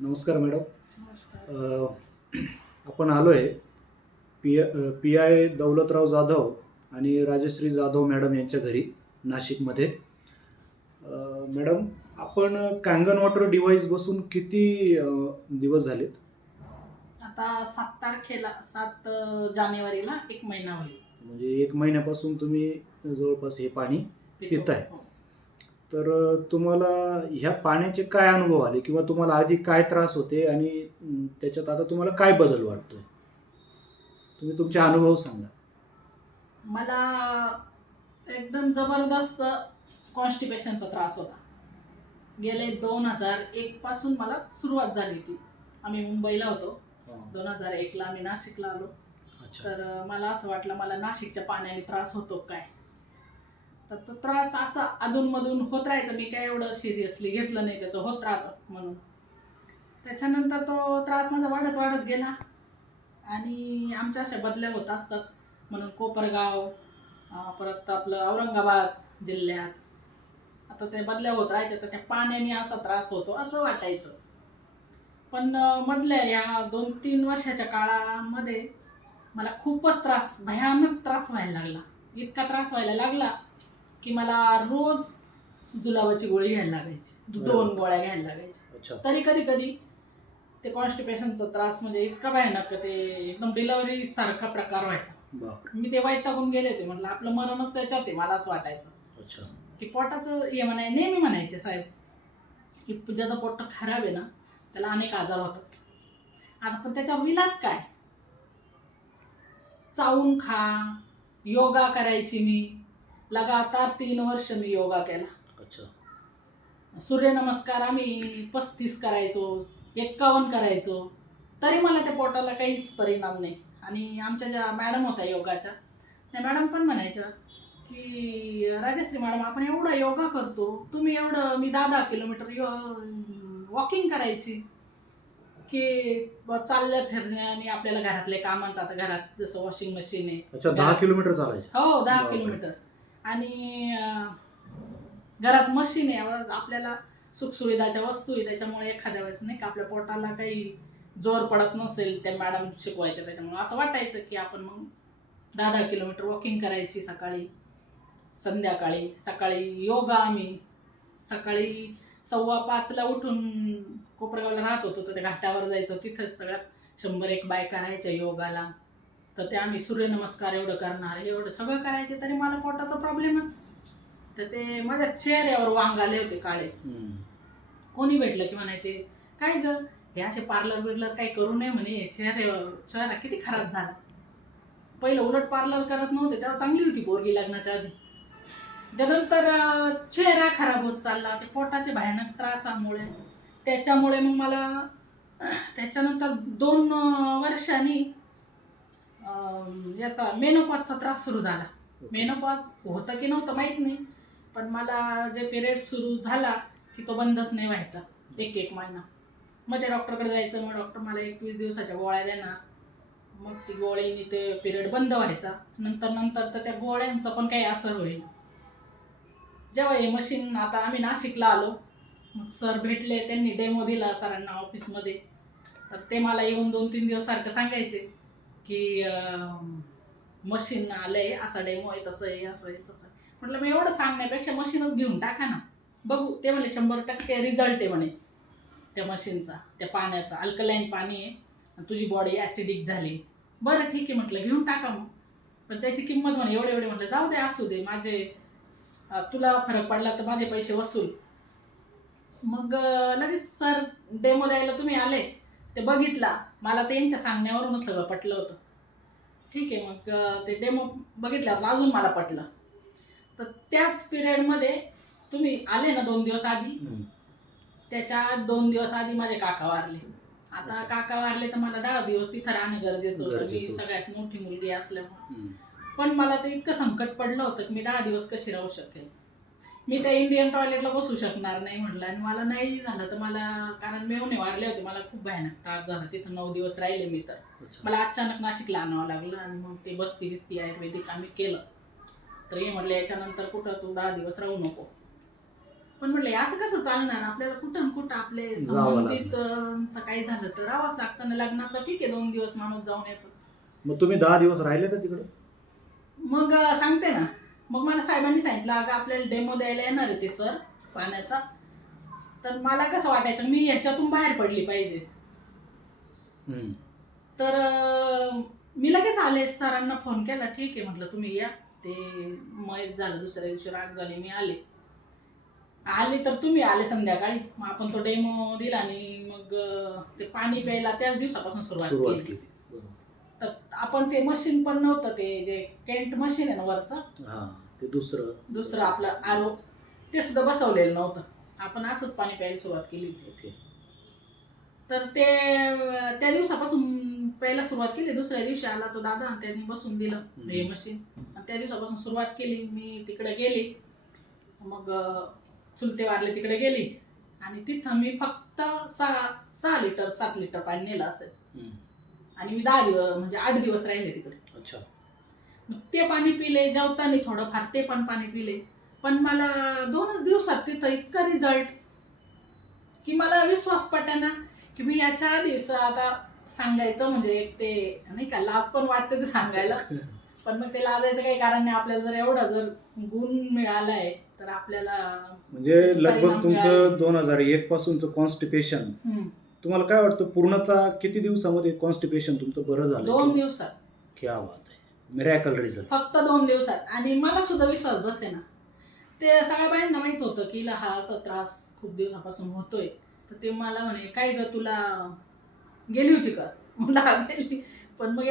नमस्कार मॅडम. नमस्कार. आपण आलो आहे पी आय दौलतराव जाधव आणि राजश्री जाधव मॅडम यांच्या घरी नाशिकमध्ये. मॅडम, आपण कॅंगन वॉटर डिव्हाइस बसून किती दिवस झालेत? आता 7 तारखेला 7 जानेवारीला 1 महिना होईल. म्हणजे 1 महिन्यापासून तुम्ही जवळपास हे पाणी पितो. पिताय. हो. तर तुम्हाला ह्या पाण्याचे काय अनुभव आले किंवा तुम्हाला आधी काय त्रास होते आणि त्याच्यात आता तुम्हाला काय बदल वाटतोय? तुम्ही तुमचे अनुभव सांगा. मला एकदम जबरदस्त कॉन्स्टिपेशनचा त्रास होता. गेले 2001 पासून मला सुरुवात झाली ती. आम्ही मुंबईला होतो. 2001ला आम्ही नाशिकला आलो. अच्छा. तर मला असं वाटलं मला नाशिकच्या पाण्याने त्रास होतो काय. तर तो त्रास असा अधूनमधून होत राहायचा. मी काय एवढं सिरियसली घेतलं नाही, त्याचं होत राहतं म्हणून. त्याच्यानंतर तो त्रास माझा वाढत वाढत गेला आणि आमच्या अशा बदल्या होत असतात म्हणून कोपरगाव, परत आपलं औरंगाबाद जिल्ह्यात आता ते बदल्या होत राहायच्या. तर त्या पाण्याने असा त्रास होतो असं वाटायचं. पण मधल्या या 2-3 वर्षाच्या काळामध्ये मला खूपच त्रास, भयानक त्रास व्हायला लागला. इतका त्रास व्हायला लागला की मला रोज जुलाबाची गोळी घ्यायला लागायची, 2 गोळ्या घ्यायला लागायच्या. अच्छा. तरी कधी कधी ते कॉन्स्टिपेशनचा त्रास म्हणजे इतका भयानक, ते एकदम डिलिव्हरी सारखा प्रकार व्हायचा. बापरे. मी ते वैतागून गेले होते. म्हटलं आपलं मरणच त्याच्यात आहे. मला असं वाटायचं अच्छा. की पोटाचं हे नेहमी म्हणायचे साहेब की ज्याचं पोट खराब आहे ना त्याला अनेक आजार होतात. आता पण त्याच्यावर इलाज काय? चावून खा, योगा करायची. मी लगातार 3 वर्ष मी योगा केला. अच्छा. सूर्यनमस्कार आम्ही 35 करायचो, 51 करायचो, तरी मला त्या पोटाला काहीच परिणाम नाही. आणि आमच्या ज्या मॅडम होत्या योगाच्या, त्या मॅडम पण म्हणायच्या की राजश्री मॅडम आपण एवढा योगा करतो, तुम्ही एवढं, मी 10-10 किलोमीटर वॉकिंग करायची की चालल्या फिरण्याने आपल्याला घरातले कामांचं, आता घरात जसं वॉशिंग मशीन आहे. अच्छा, 10 किलोमीटर चालायचे? हो, 10 बापरे. किलोमीटर. आणि घरात मशीन आहे, आपल्याला सुखसुविधाच्या वस्तू आहे, त्याच्यामुळे एखाद्या वेळेस नाही का आपल्या पोटाला काही जोर पडत नसेल, त्या मॅडम शिकवायच्या, त्याच्यामुळे असं वाटायचं की आपण मग 10-10 किलोमीटर वॉकिंग करायची सकाळी संध्याकाळी. सकाळी योगा, आम्ही सकाळी 4:15ला उठून कोपरगावला राहत होतो, तर त्या घाटावर जायचं. तिथंच सगळ्यात 100-1 बायका राहायच्या योगाला. तर ते आम्ही सूर्यनमस्कार एवढं करणार, एवढं सगळं करायचे, तरी मला पोटाचा प्रॉब्लेमच. तर ते माझ्या चेहऱ्यावर वांग आले होते काळे. कोणी भेटलं की म्हणायचे काय ग, हे असे पार्लर बिर्लर काही करू नये म्हणे, चेहरा किती खराब झाला. पहिलं उलट पार्लर करत नव्हते तेव्हा चांगली होती पोरगी लग्नाच्या आधी. त्यानंतर चेहरा खराब होत चालला ते पोटाच्या भयानक त्रासामुळे. त्याच्यामुळे मग मला त्याच्यानंतर 2 वर्षांनी याचा मेनोपॉजचा त्रास सुरू झाला. मेनोपॉज होतं की नव्हतं माहीत नाही, पण मला जे पिरियड सुरू झाला की तो बंदच नाही व्हायचा 1-1 महिना. मग ते डॉक्टरकडे जायचं, मग डॉक्टर मला 21 दिवसाच्या गोळ्या देणार, मग ती गोळीने ते पिरियड बंद व्हायचा. नंतर तर त्या गोळ्यांचं पण काही असर होईल. जेव्हा हे मशीन, आता आम्ही नाशिकला आलो, मग सर भेटले, त्यांनी डेमो दिला सरांना ऑफिसमध्ये. तर ते मला येऊन 2-3 दिवस सारखं सांगायचे की मशीन आलंय, असा डेमो आहे, तसं आहे, असं आहे, तसं आहे. म्हटलं मी एवढं सांगण्यापेक्षा मशीनच घेऊन टाका ना, बघू. ते म्हणले 100% रिझल्ट आहे म्हणे त्या मशीनचा, त्या पाण्याचा. अल्कलाईन पाणी आहे, तुझी बॉडी ॲसिडिक झाली. बरं ठीक आहे म्हटलं, घेऊन टाका मग. पण त्याची किंमत म्हणे एवढे. म्हटलं जाऊ दे, असू दे, माझे तुला फरक पडला तर माझे पैसे वसूल. मग लगेच सर डेमो द्यायला तुम्ही आले, ते बघितला. मला त्यांच्या सांगण्यावरूनच सगळं पटलं होतं. ठीक आहे, मग ते डेमो बघितल्यावर अजून मला पटलं. तर त्याच पिरियडमध्ये तुम्ही आले ना 2 दिवस आधी, त्याच्या 2 दिवस आधी माझे काका वारले. आता काका वारले तर मला 10 दिवस तिथं राहणं गरजेचं होतं. मी सगळ्यात मोठी मुलगी असल्यामुळे. पण मला ते इतकं संकट पडलं होतं की मी 10 दिवस कशी राहू शकेल. मी त्या इंडियन टॉयलेटला बसू शकणार नाही म्हटलं. आणि मला नाही झालं तर मला, कारण मेवणे वारले होते, मला खूप भयानक त्रास झाला. तिथं 9 दिवस राहिले मी. तर मला अचानक नाशिकला आणावं लागलं आणि मग ते बस्ती आयुर्वेदिक आम्ही केलं. तर हे म्हटलं याच्यानंतर कुठं तू 10 दिवस राहू नको. पण म्हटलं असं कसं चालणार, आपल्याला कुठं न कुठं आपले जावं संबंधित सकाळी झालं तर राहावंच लागतं ना. लग्नाचं ठीक आहे 2 दिवस माणूस जाऊन येतो. मग तुम्ही 10 दिवस राहिले का तिकडं? मग सांगते ना, मग मला साहेबांनी सांगितलं अगं आपल्याला डेमो द्यायला येणार आहे ते सर पाण्याचा. तर मला कसं वाटायचं मी ह्याच्यातून बाहेर पडली पाहिजे. हम्म. तर मी लगेच आले, सरांना फोन केला, ठीक आहे म्हटलं तुम्ही या. ते मग झालं दुसऱ्या दिवशी राग झाली, मी आले तर तुम्ही आले संध्याकाळी. मग आपण तो डेमो दिला आणि मग ते पाणी प्यायला त्याच दिवसापासून सुरुवात सुरुवात केली. केली. बरोबर. तर आपण ते मशीन पण नव्हतं, ते जे केंट मशीन आहे ना वरचं, हा, ते दुसरं आपलं आरो, ते सुद्धा बसवलेलं नव्हतं. आपण असंच पाणी प्यायला सुरुवात केली होती. ओके. तर ते त्या दिवसापासून प्यायला सुरुवात केली. दुसऱ्या दिवशी आला तो दादा आणि त्यांनी बसून दिलं हे मशीन. आणि त्या दिवसापासून सुरुवात केली. मी तिकडे गेली, मग चुलते वारले तिकडे गेली आणि तिथं मी फक्त 6 लिटर 7 लिटर पाणी नेलं असेल. आणि मी 10 दिवस म्हणजे 8 दिवस राहिले तिकडे. अच्छा. मग ते पाणी पिले, जेवताना थोडंफार ते पण पाणी पिले. पण मला 2च दिवसात तिथं इतका रिझल्ट की मला विश्वास पटेना की मी याच्या आधी आता सांगायचं म्हणजे एक ते नाही का लाज पण वाटते ते सांगायला. पण मग ते लाजायचं काही कारण नाही. आपल्याला जर एवढा जर गुण मिळालाय तर आपल्याला म्हणजे त्याचे लगभग परिणाम तुमचं 2001 पासूनचं कॉन्स्टिपेशन, तुम्हाला काय वाटतं पूर्णतः किती दिवसामध्ये कॉन्स्टिपेशन तुमचं बरं झालं? 2 दिवसात. क्या बात आहे, मिरॅकल रिझल्ट. फक्त 2 दिवसात. आणि मला सुद्धा विश्वास बसेना. ते सगळ्या बाईंना माहित होतं की हिला हा असा त्रास खूप दिवसापासून होतोय. तर ते मला म्हणे काय ग तुला गेली होती का? म्हणलं हा गेली. पण मग